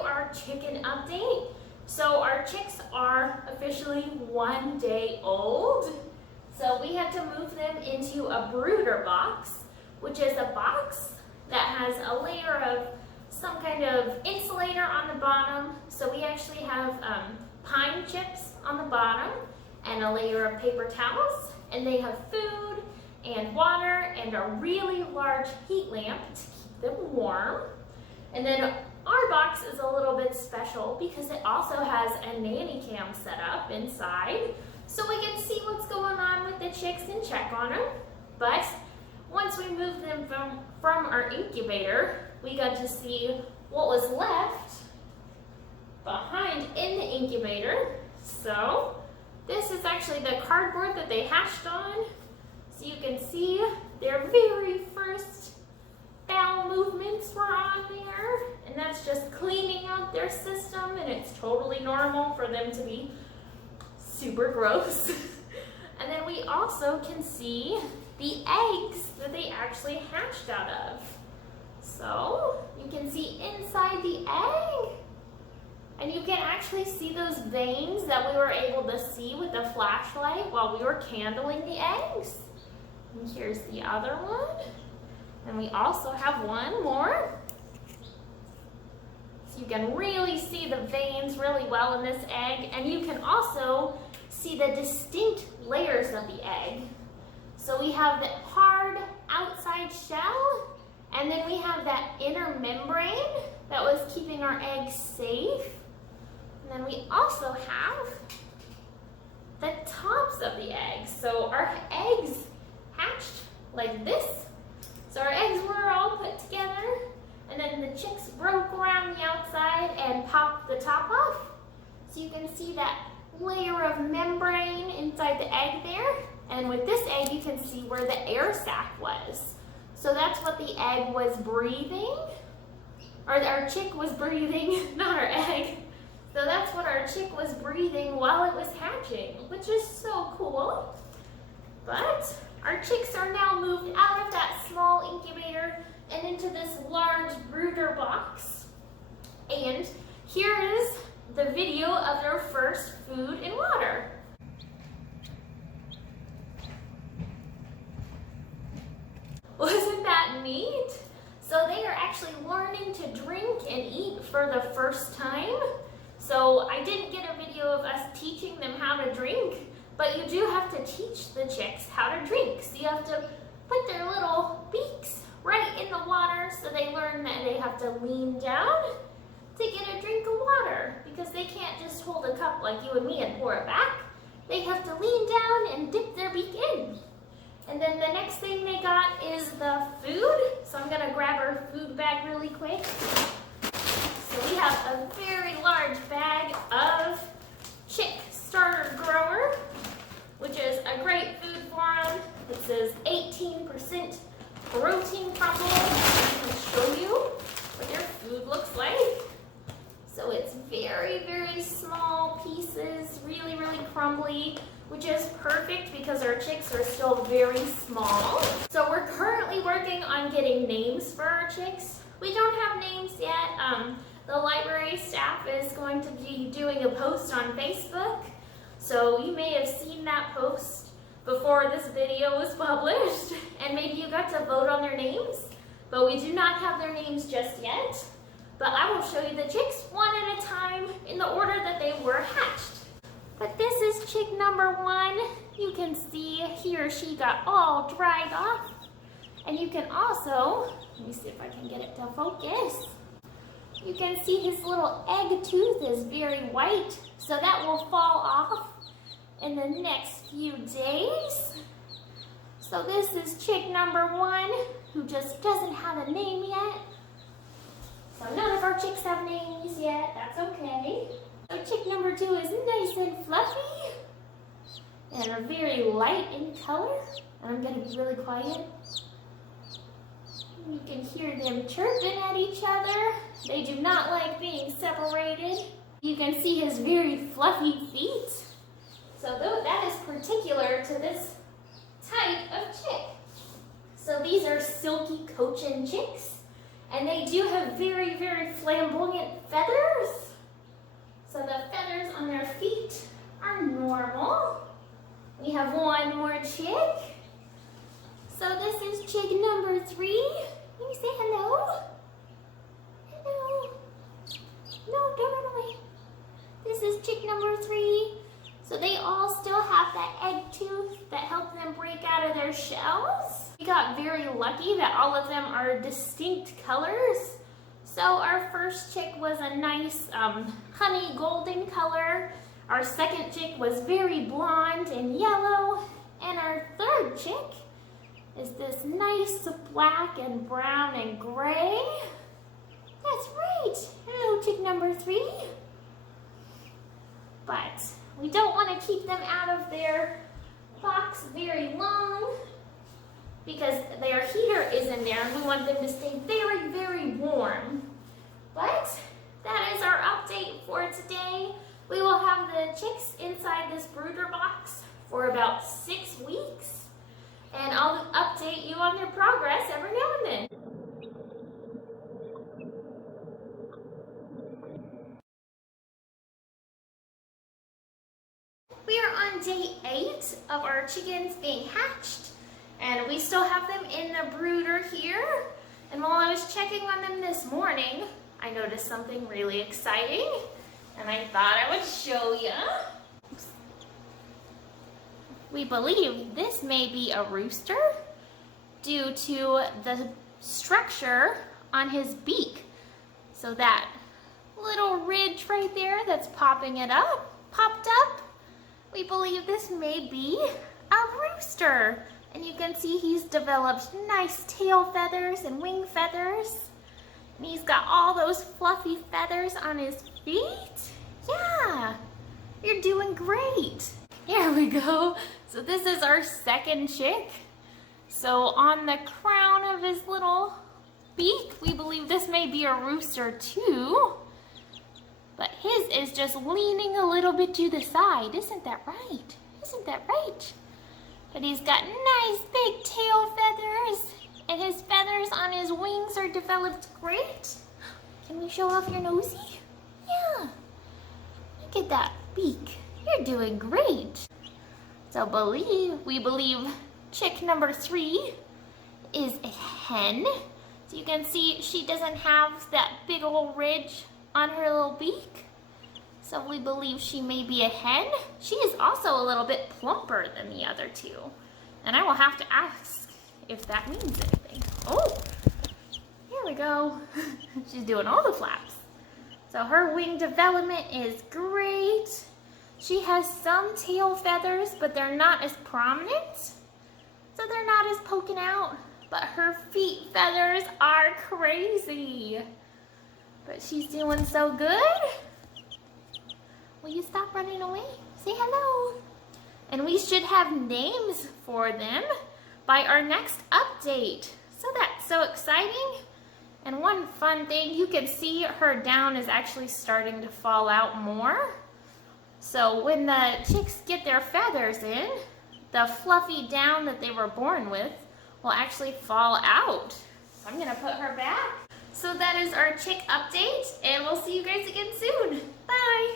our chicken update. So our chicks are officially 1 day old. So we had to move them into a brooder box, which is a box that has a layer of some kind of insulator on the bottom. So we actually have pine chips on the bottom and a layer of paper towels, and they have food and water and a really large heat lamp to keep them warm. And then our box is a little bit special because it also has a nanny cam set up inside, so we can see what's going on with the chicks and check on them. But once we moved them from our incubator, we got to see what was left behind in the incubator. So this is actually the cardboard that they hatched on. So you can see their very first bowel movements were on there, and that's just cleaning out their system, and it's totally normal for them to be super gross. And then we also can see the eggs that they actually hatched out of. So you can see inside the egg, and you can actually see those veins that we were able to see with the flashlight while we were candling the eggs. And here's the other one. And we also have one more. So you can really see the veins really well in this egg, and you can also see the distinct layers of the egg. So we have the hard outside shell, and then we have that inner membrane that was keeping our eggs safe. And then we also have the tops of the eggs. So our eggs hatched like this. So our eggs were all put together, and then the chicks broke around the outside and popped the top off. So you can see that layer of membrane inside the egg there. And with this egg, you can see where the air sac was. So that's what the egg was breathing, or our chick was breathing, not our egg. So that's what our chick was breathing while it was hatching, which is so cool. But our chicks are now moved out of that small incubator and into this large brooder box. And here is the video of their first food and water. Wasn't that neat? So they are actually learning to drink and eat for the first time. So I didn't get a video of us teaching them how to drink, but you do have to teach the chicks how to drink. So you have to put their little beaks right in the water, so they learn that they have to lean down to get a drink of water, because they can't just hold a cup like you and me and pour it back. They have to lean down and dip their beak in. And then the next thing they got is the food. So I'm gonna grab our food bag really quick. So we have a very large bag of chick starter grower, which is a great food for them. It says 18% protein crumble. I can show you what their food looks like. So it's very, very small pieces, really, really crumbly, which is perfect because our chicks are still very small. So we're currently working on getting names for our chicks. We don't have names yet. The library staff is going to be doing a post on Facebook. So you may have seen that post before this video was published, and maybe you got to vote on their names, but we do not have their names just yet. But I will show you the chicks one at a time in the order that they were hatched. But this is chick number 1. You can see he or she got all dried off. And you can also, let me see if I can get it to focus. You can see his little egg tooth is very white, so that will fall off in the next few days. So this is chick number 1, who just doesn't have a name yet. So none of our chicks have names yet, that's okay. So chick number 2 is nice and fluffy and are very light in color. And I'm gonna be really quiet. You can hear them chirping at each other. They do not like being separated. You can see his very fluffy feet. So that is particular to this type of chick. So these are silky Cochin chicks. And they do have very, very flamboyant feathers. So the feathers on their feet are normal. We have one more chick. So this is chick number 3. Can you say hello? Hello. No, don't run away. This is chick number 3. So they all still have that egg tooth that helped them break out of their shells. We got very lucky that all of them are distinct colors. So our first chick was a nice honey golden color. Our second chick was very blonde and yellow. And our third chick is this nice black and brown and gray. That's right. Hello, chick number 3. But we don't want to keep them out of their box very long because their heater is in there and we want them to stay very, very warm. But that is our update for today. We will have the chicks inside this brooder box for about 6 weeks. And I'll update you on their progress every now and then. We are on day 8 of our chickens being hatched, and we still have them in the brooder here. And while I was checking on them this morning, I noticed something really exciting, and I thought I would show you. We believe this may be a rooster due to the structure on his beak. So that little ridge right there that's popped up, we believe this may be a rooster. And you can see he's developed nice tail feathers and wing feathers. And he's got all those fluffy feathers on his feet. Yeah, you're doing great. Here we go. So this is our second chick. So on the crown of his little beak, we believe this may be a rooster too. But his is just leaning a little bit to the side. Isn't that right? Isn't that right? But he's got nice big tail feathers. And his feathers on his wings are developed great. Can we show off your nosy? Yeah. Look at that beak. You're doing great. So we believe chick number 3 is a hen. So you can see she doesn't have that big old ridge on her little beak. So we believe she may be a hen. She is also a little bit plumper than the other 2. And I will have to ask if that means anything. Oh, here we go. She's doing all the flaps. So her wing development is great. She has some tail feathers, but they're not as prominent. So they're not as poking out. But her feet feathers are crazy. But she's doing so good. Will you stop running away? Say hello. And we should have names for them by our next update. So that's so exciting. And one fun thing, you can see her down is actually starting to fall out more. So when the chicks get their feathers in, the fluffy down that they were born with will actually fall out. So I'm gonna put her back. So that is our chick update, and we'll see you guys again soon. Bye.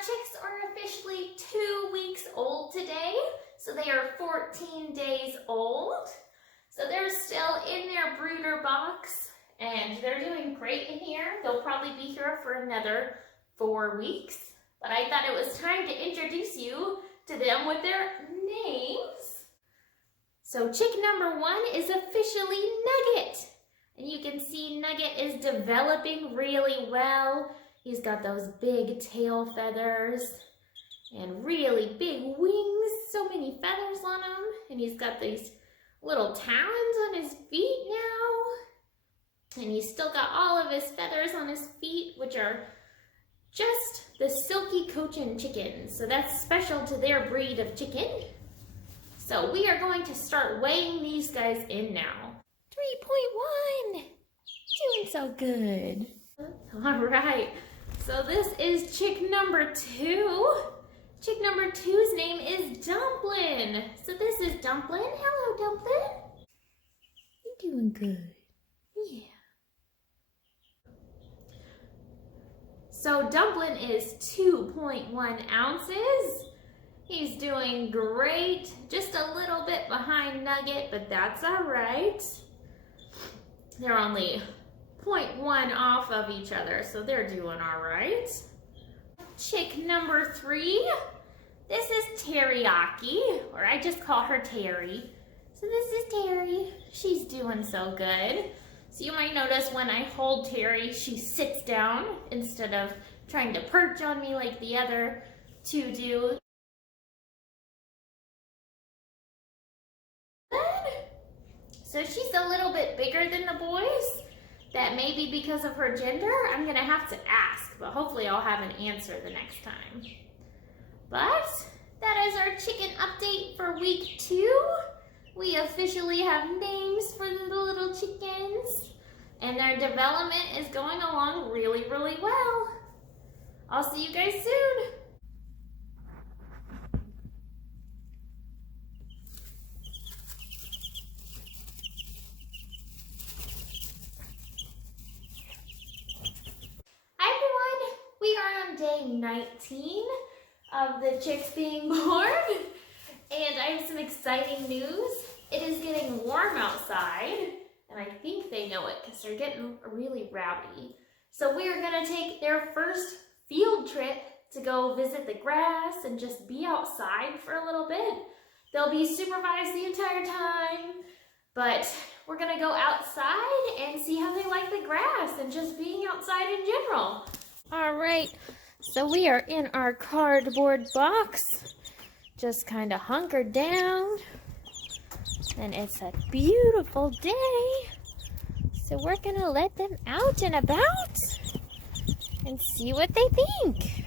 Chicks are officially 2 weeks old today, so they are 14 days old. So they're still in their brooder box, and they're doing great in here. They'll probably be here for another 4 weeks, but I thought it was time to introduce you to them with their names. So chick number 1 is officially Nugget. And you can see Nugget is developing really well. He's got those big tail feathers and really big wings, so many feathers on him. And he's got these little talons on his feet now. And he's still got all of his feathers on his feet, which are just the silky Cochin chickens. So that's special to their breed of chicken. So we are going to start weighing these guys in now. 3.1, doing so good. All right, so this is chick number 2. Chick number 2's name is Dumplin'. So this is Dumplin'. Hello, Dumplin'. You're doing good. Yeah. So Dumplin' is 2.1 ounces. He's doing great. Just a little bit behind Nugget, but that's all right. They're only 0.1 off of each other, so they're doing all right. Chick number 3. This is Teriyaki, or I just call her Terry. So this is Terry. She's doing so good. So you might notice when I hold Terry, she sits down instead of trying to perch on me like the other two do. So she's a little bit bigger than the boys. That may be because of her gender. I'm gonna have to ask, but hopefully I'll have an answer the next time. But that is our chicken update for week 2. We officially have names for the little chickens, and their development is going along really, really well. I'll see you guys soon. Hi everyone, we are on day 19 of the chicks being born, and I have some exciting news. It is getting warm outside, and I think they know it because they're getting really rowdy. So we are gonna take their first field trip to go visit the grass and just be outside for a little bit. They'll be supervised the entire time, but we're gonna go outside and see how they like the grass and just being outside in general. All right, so we are in our cardboard box, just kind of hunkered down, and it's a beautiful day. So we're gonna let them out and about and see what they think.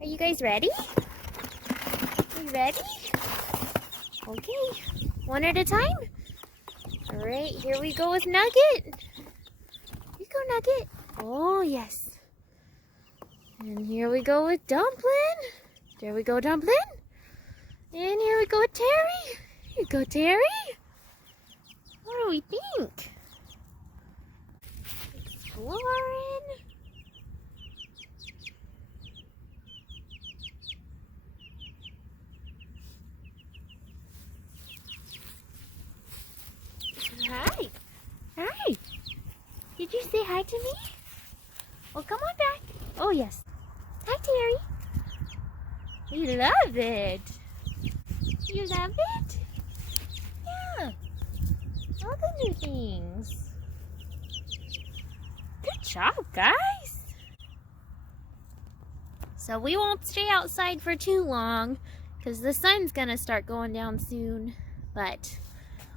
Are you guys ready? Are you ready? Okay, one at a time. All right, here we go with Nugget. Here you go, Nugget. Oh, yes. And here we go with Dumplin'. There we go, Dumplin'. And here we go with Terry. Here you go, Terry. What do we think? Exploring. Hi. Hi. Did you say hi to me? Well, come on back. Oh, yes. Hi, Terry. You love it. You love it? Yeah. All the new things. Good job, guys. So we won't stay outside for too long because the sun's gonna start going down soon. But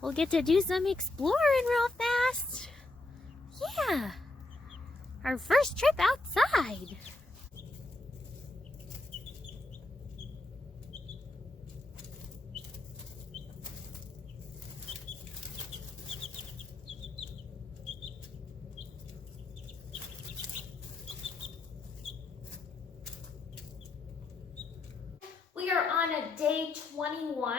we'll get to do some exploring real fast. Yeah. Our first trip outside. We are on a day 21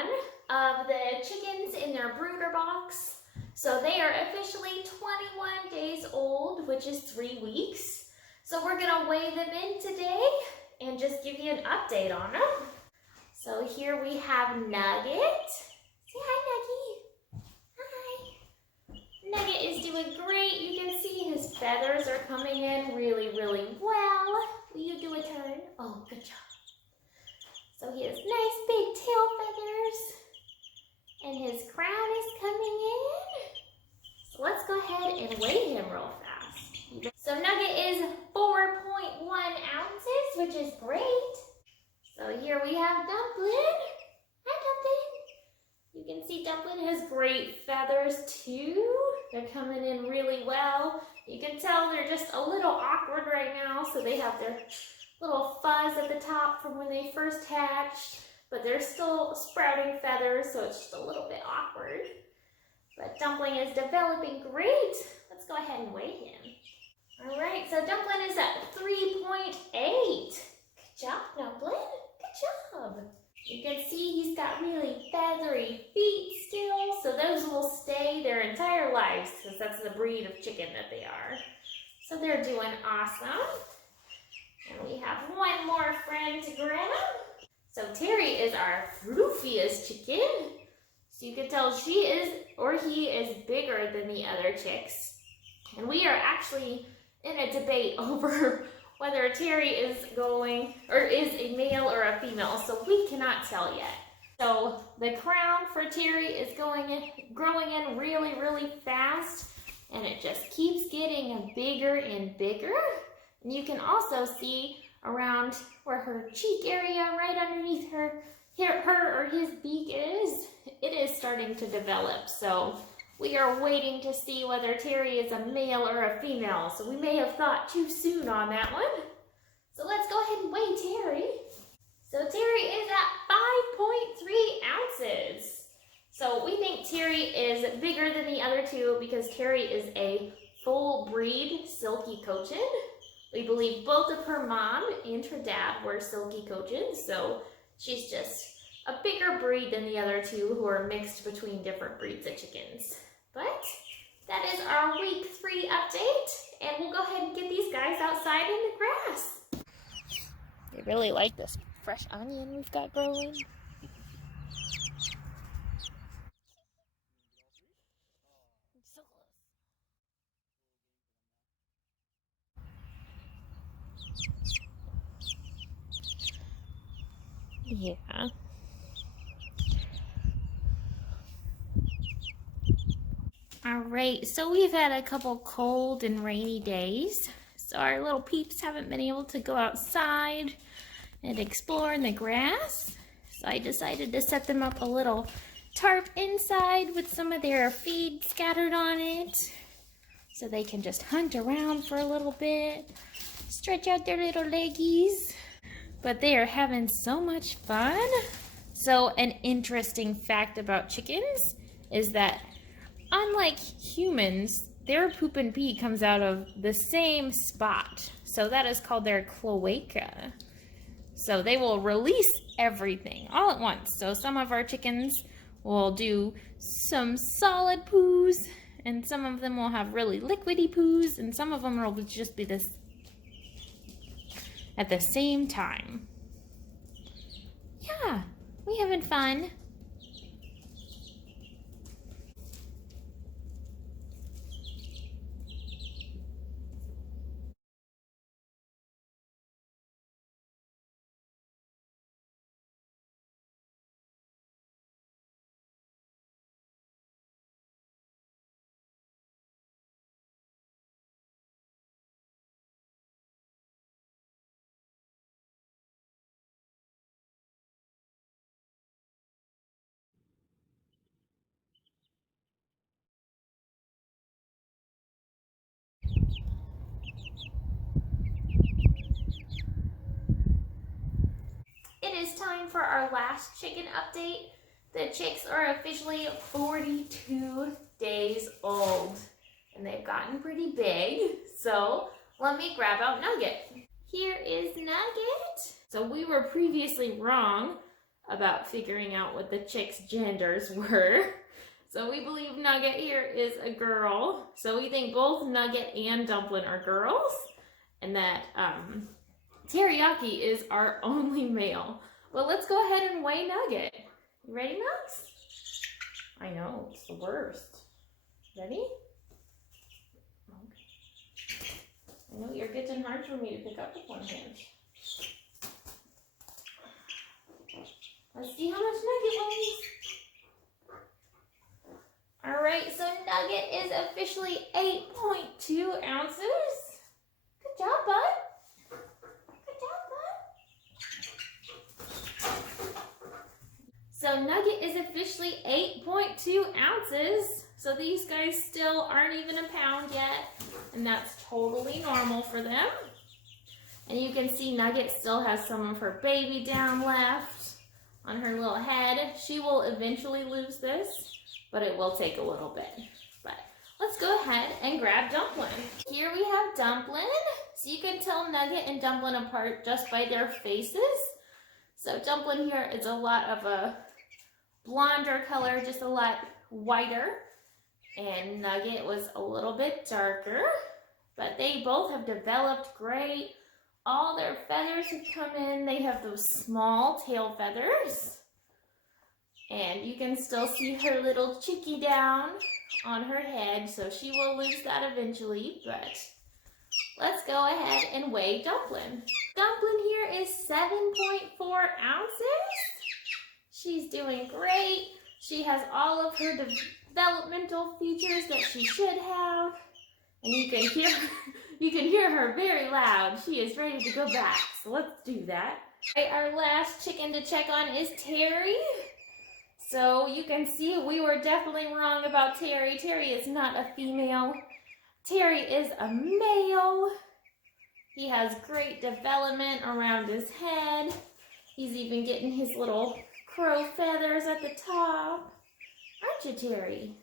of the chickens in their brooder box. So they are officially 21 days old, which is 3 weeks. So we're gonna weigh them in today and just give you an update on them. So here we have Nugget. Say hi, Nuggie. Hi. Nugget is doing great. You can see his feathers are coming in really, really well. Will you do a turn? Oh, good job. So he has nice big tail feathers, and his crown is coming in. So let's go ahead and weigh him real fast. So Nugget is 4.1 ounces, which is great. So here we have Dumpling. Hi, Dumpling. You can see Dumpling has great feathers too. They're coming in really well. You can tell they're just a little awkward right now, so they have their little fuzz at the top from when they first hatched, but they're still sprouting feathers, so it's just a little bit awkward. But Dumpling is developing great. Let's go ahead and weigh him. All right, so Dumpling is at 3.8. Good job, Dumpling. Good job. You can see he's got really feathery feet still, so those will stay their entire lives because that's the breed of chicken that they are. So they're doing awesome. And we have one more friend to grab. So Terry is our floofiest chicken. So you can tell she is, or he is, bigger than the other chicks. And we are actually in a debate over whether Terry is going, or is a male or a female, so we cannot tell yet. So the crown for Terry is growing in really, really fast, and it just keeps getting bigger and bigger. And you can also see around where her cheek area, right underneath her or his beak is, it is starting to develop. So we are waiting to see whether Terry is a male or a female. So we may have thought too soon on that one. So let's go ahead and weigh Terry. So Terry is at 5.3 ounces. So we think Terry is bigger than the other two because Terry is a full breed silky cochin. We believe both of her mom and her dad were silky cochins, so she's just a bigger breed than the other two who are mixed between different breeds of chickens. But that is our week 3 update, and we'll go ahead and get these guys outside in the grass. They really like this fresh onion we've got growing. So close. Yeah. All right, so we've had a couple cold and rainy days, so our little peeps haven't been able to go outside and explore in the grass. So I decided to set them up a little tarp inside with some of their feed scattered on it, so they can just hunt around for a little bit, stretch out their little leggies. But they are having so much fun. So an interesting fact about chickens is that unlike humans, their poop and pee comes out of the same spot. So that is called their cloaca. So they will release everything all at once. So some of our chickens will do some solid poos, and some of them will have really liquidy poos, and some of them will just be this at the same time. Yeah, we having fun. It is time for our last chicken update. The chicks are officially 42 days old, and they've gotten pretty big. So let me grab out Nugget. Here is Nugget. So we were previously wrong about figuring out what the chicks' genders were. So we believe Nugget here is a girl. So we think both Nugget and Dumpling are girls, and that Teriyaki is our only male. Well, let's go ahead and weigh Nugget. You ready, Nugs? I know, it's the worst. Ready? Okay. I know you're getting hard for me to pick up with one hand. Let's see how much Nugget weighs. All right, so Nugget is officially 8.2 ounces. Good job, bud. Good job, bud. So Nugget is officially 8.2 ounces. So these guys still aren't even a pound yet, and that's totally normal for them. And you can see Nugget still has some of her baby down left on her little head. She will eventually lose this, but it will take a little bit. But let's go ahead and grab Dumplin'. Here we have Dumplin'. So you can tell Nugget and Dumplin' apart just by their faces. So Dumplin' here is a lot of a blonder color, just a lot whiter. And Nugget was a little bit darker. But they both have developed great. All their feathers have come in. They have those small tail feathers. And you can still see her little chickie down on her head, so she will lose that eventually, but let's go ahead and weigh Dumplin'. Dumplin' here is 7.4 ounces. She's doing great. She has all of her developmental features that she should have. And you can hear her very loud. She is ready to go back, so let's do that. Okay, our last chicken to check on is Terry. So you can see we were definitely wrong about Terry. Terry is not a female. Terry is a male. He has great development around his head. He's even getting his little crow feathers at the top. Aren't you, Terry?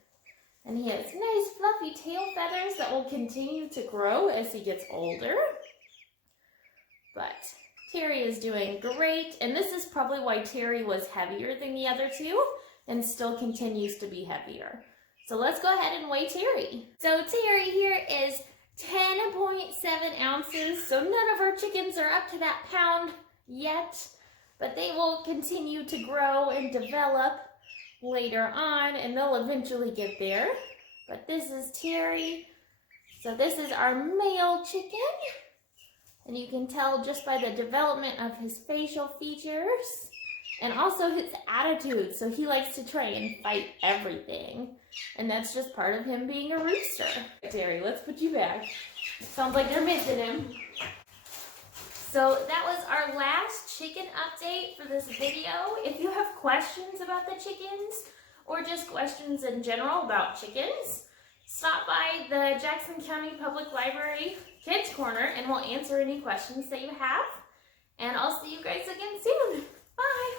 And he has nice fluffy tail feathers that will continue to grow as he gets older. But Terry is doing great, and this is probably why Terry was heavier than the other two and still continues to be heavier. So let's go ahead and weigh Terry. So Terry here is 10.7 ounces. So none of our chickens are up to that pound yet, but they will continue to grow and develop later on, and they'll eventually get there. But this is Terry. So this is our male chicken. And you can tell just by the development of his facial features and also his attitude. So he likes to try and fight everything. And that's just part of him being a rooster. Terry, let's put you back. Sounds like they're missing him. So that was our last chicken update for this video. If you have questions about the chickens or just questions in general about chickens, stop by the Jackson County Public Library Kids Corner and we'll answer any questions that you have. And I'll see you guys again soon. Bye!